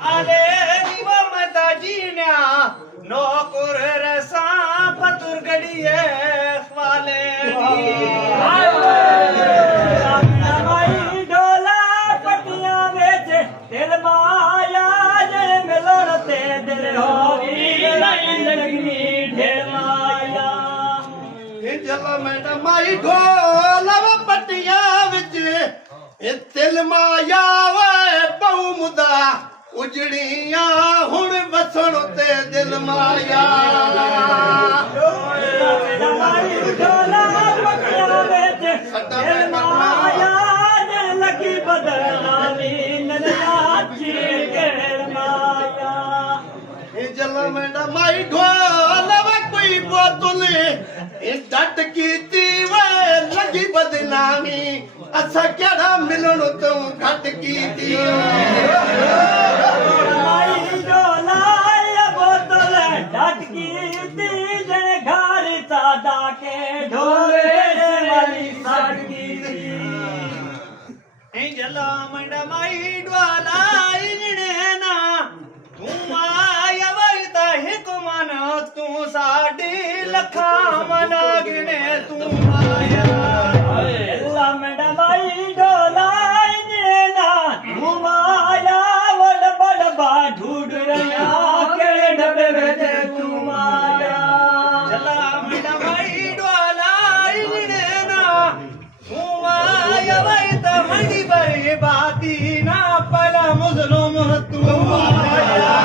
आले निवमता जीन्या नौकर रसा पतुर गड़िए ख्वाले डोला पटियां बेच दिल माया जे मिलन ते दिल होगी लगनी ढेर माया जल मैडम माई ढोल पट्टियां विच दिल माया वे बहु मुदा उजड़ियां हुण वसण ते दिल माया डोला पटियां बेच दिल माया जे लगी बदनामी ननाची ढेर माया जल मैडम माई ढोल कोई बोतल डट कीती वे लगी बदनामी असा केड़ा मिलन तू घट कीती माई डोला बोतल डट कीती जने घर सादा के ढोले वाली साट कीती जला मंडा माई ड्वाला इंजने ना तू आया वरता हिक मन तू साडी लखा मना गिने तू आया अल्लाह मेरा माई डोला इंजना घुमाया वड बड़ बा ढूंढ रहा के डबे में तू माया जला मंडा माई ड्वाला इंजने ना तू आया वरता मंडी बरी बाती ना पला मुजलुम तू आया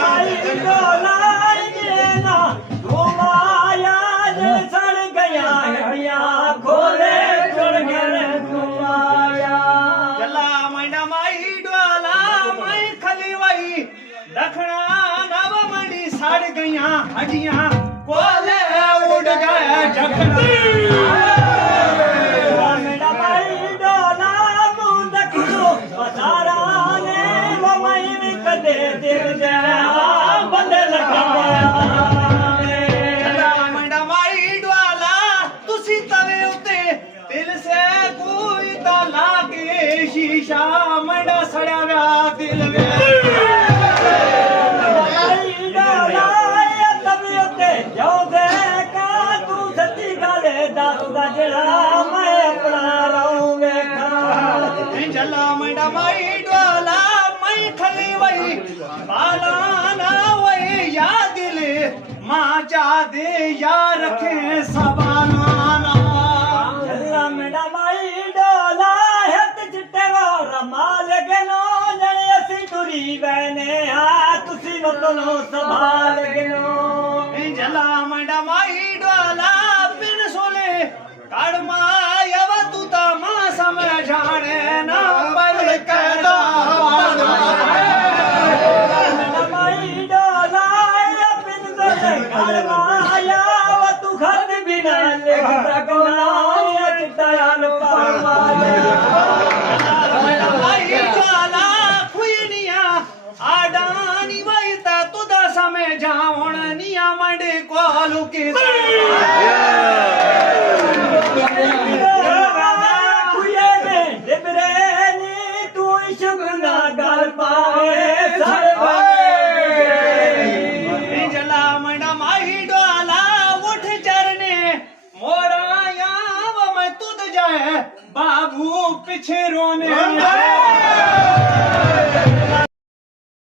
माई डोला इंजना घुमाया जे सड़ गया हया खोले चढ़ गए तू आया जला मंडा माई ड्वाला मई खली वई दखना नव मंडी सड़ गईयां हड्डियां कोले उड़ गए जखना मेरा माई डोला मुंह देखो बसारा ने वो मई में कदे दिल जरा बंदे लगा जला मंडा माई ड्वाला तुसी तवे उते दिल से कोई ताला के शीशा मंडा सड़या व्या दिल वे माई डोला ये तबीयते जो दे का तू सच्ची गाले दस दा जड़ा मैं अपना रहूं वेखा जला मंडा माई ड्वाला मई खली वई बाला ना वई या दिल मां चा दे या रखे सबाना अल्लाह मेरा माई डोला हथ चिट्टे वो रमाल गनो जने असी टुरी बहने आ तुसी मतलो संभाल गनो जला मंडा माई ड्वाला पिन सोले कड़मा यव तू ता मां समझाने ना पर कहदा मेरा माई डोला या पिन से घर माया वो तू घर बिना लिख सकना या चिट्टान पामाया माई ड्वाला खुइनिया आडानी वईता तुदा समय जावण निया मंडे कोलू की जला मंडा माही ड्वाला उठ चरने मोड़ा या वो मैं तुद जाए बाबू पीछे रोने